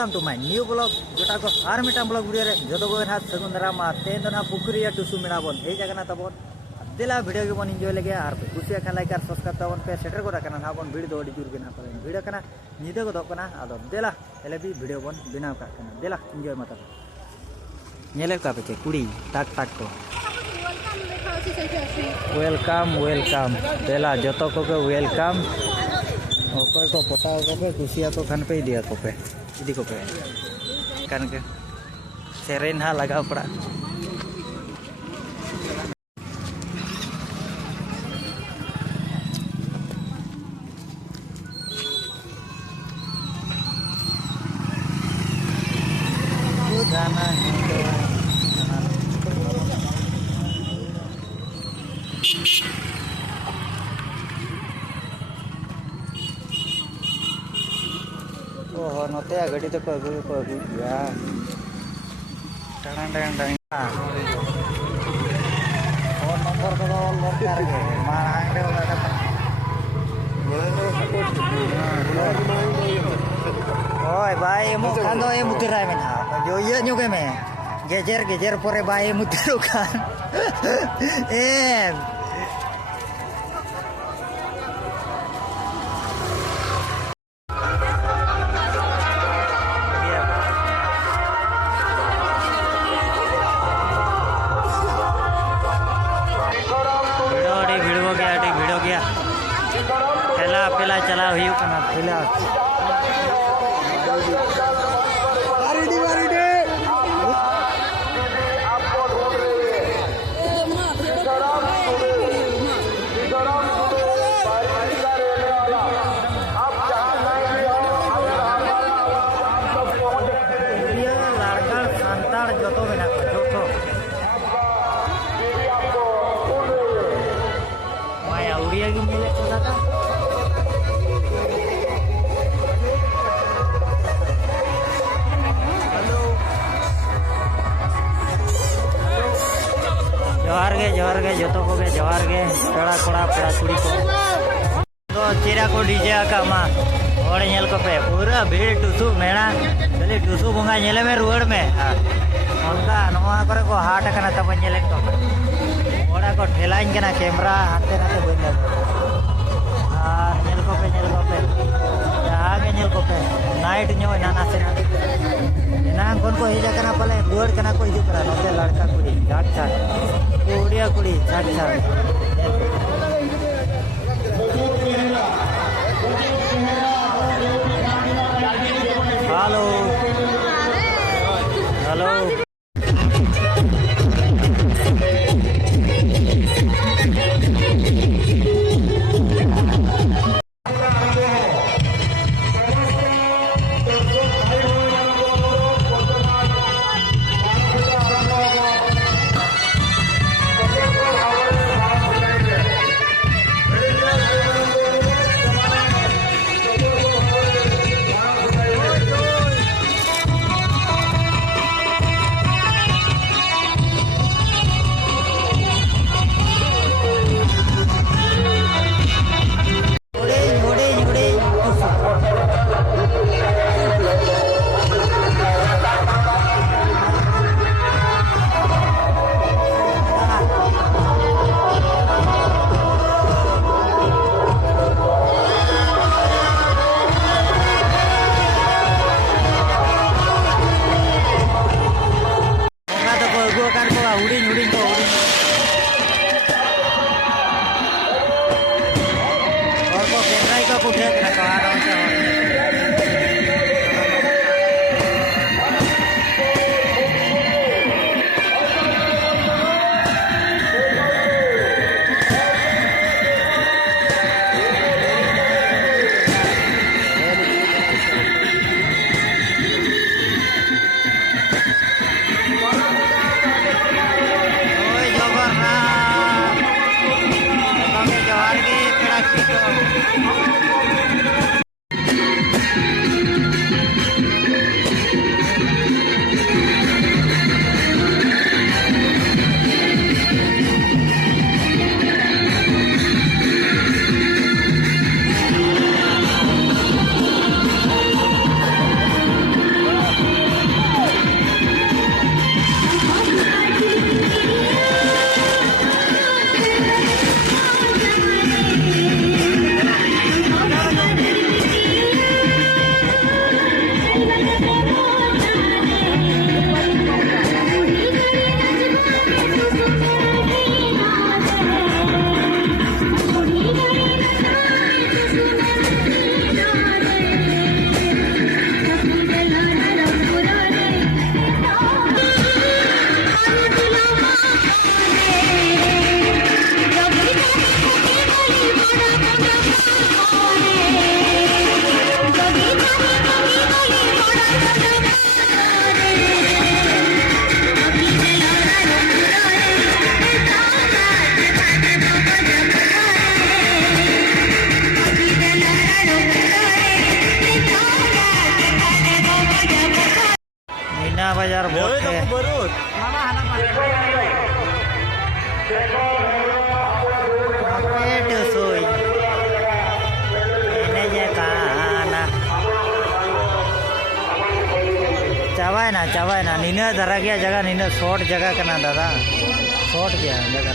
welcome to my new blog जोटा को are मिटा ब्लॉग वीडियो रे जो को ना सगुन दारामा तेन ना पुकुरी या टुसु मेना बन हे जगना तबन दिला वीडियो के बन एंजॉय लगे आर कुसिया खान लाइक आर सब्सक्राइब तबन पे सेटर को रखना ना बन वीडियो दो जुर के ना पर वीडियो कना निदे को दकना आदो दिला एले भी वीडियो बन बिना का कना दिला एंजॉय मत नेले का पे कुड़ी टाक टाक को वेलकम वेलकम दिला जतो को वेलकम ओके को पता को पे कुसिया को खान पे दिया को पे इदी को पे kan ke seren ha laga pura udana oh note ya gadi to ko ya Tangan oh nomor ko lokar ke marang de udah dapat oi bhai mo kando e mutirai men ha jo ye nyuke me gejer pore bhai mutiru kan पहला चला हुई कना पहला जोहार गे जो को जोहार गे पेड़ा कोड़ा पेड़ा कुड़ी को तो चिरा को डीजे आका मा और नेल को पे पूरा भीड़ टुसु मेणा चले टुसु बंगा नेले में रुवड़ में उनका नोआ करे को हाट कना तब नेले को ओड़ा को ठेलाइन कना कैमरा हाथे नाते बन नेल को पे जहां के नेल को पे नाइट न्यो नाना से ना कोन को हिजा कना पले रुवड़ कना को हिजु करा नोते लड़का कुड़ी जाट जाट कुड़िया कुड़ी छाट छाट हेलो हेलो जोहार गे पेड़ा चाबायना नीना धरा गया जगह नीना शॉर्ट जगह करना दादा शॉर्ट गया जगह